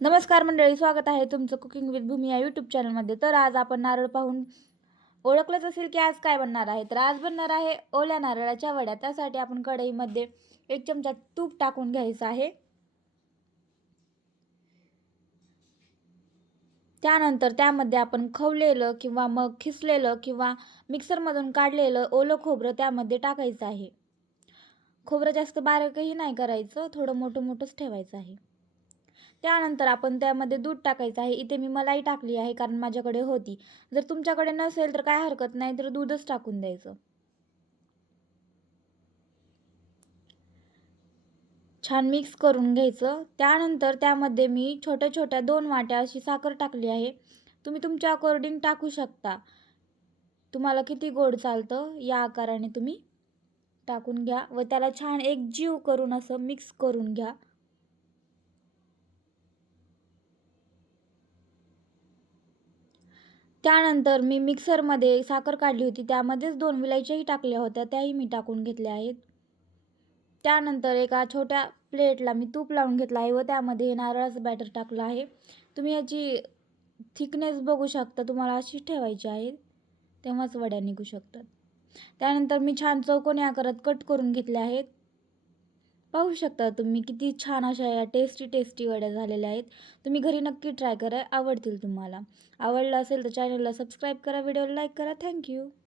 नमस्कार मंडळी, स्वागत आहे तुमचं कुकिंग विथ भूमी या यूट्यूब चॅनलमध्ये. तर आज आपण नारळ पाहून ओळखलंच असेल की आज काय बनणार आहे. तर आज बनणार आहे ओल्या नारळाच्या वड्या. त्यासाठी आपण कढईमध्ये 1 चमचा तूप टाकून घ्यायचं आहे. त्यानंतर त्यामध्ये आपण खवलेलं किंवा मग खिसलेलं किंवा मिक्सरमधून काढलेलं ओलं खोबरं त्यामध्ये टाकायचं आहे. खोबरं जास्त बारीकही नाही करायचं, थोडं मोठं मोठंच ठेवायचं आहे. त्यानंतर आपण त्यामध्ये दूध टाकायचं आहे. इथे मी मलाई टाकली आहे कारण माझ्याकडे होती. जर तुमच्याकडे नसेल तर काय हरकत नाही, तर दूधच टाकून द्यायचं. छान मिक्स करून घ्यायचं. त्यानंतर त्यामध्ये मी छोट्या छोट्या 2 वाट्या अशी साखर टाकली आहे. तुम्ही तुमच्या अकॉर्डिंग टाकू शकता. तुम्हाला किती गोड चालतं या आकाराने तुम्ही टाकून घ्या व त्याला छान एकजीव करून असं मिक्स करून घ्या. त्यानंतर मी मिक्सरमध्ये साखर काढली होती, त्यामध्येच 2 विलायच्याही टाकल्या होत्या, त्याही मी टाकून घेतल्या आहेत. त्यानंतर एका छोट्या प्लेटला मी तूप लावून घेतलं आहे व त्यामध्ये नारळाचं बॅटर टाकलं आहे. तुम्ही याची थिकनेस बघू शकता, तुम्हाला अशी ठेवायची आहे, तेव्हाच वड्या निघू शकतात. त्यानंतर मी छान चौकोनी आकारात कट करून घेतल्या आहेत. पाहू शकता तुम्ही किती छान अशा या टेस्टी वड्या झालेल्या आहेत. तुम्ही घरी नक्की ट्राय करा, आवडतील तुम्हाला. आवडलं असेल तर चॅनलला सबस्क्राईब करा, व्हिडिओला लाईक करा. थँक्यू.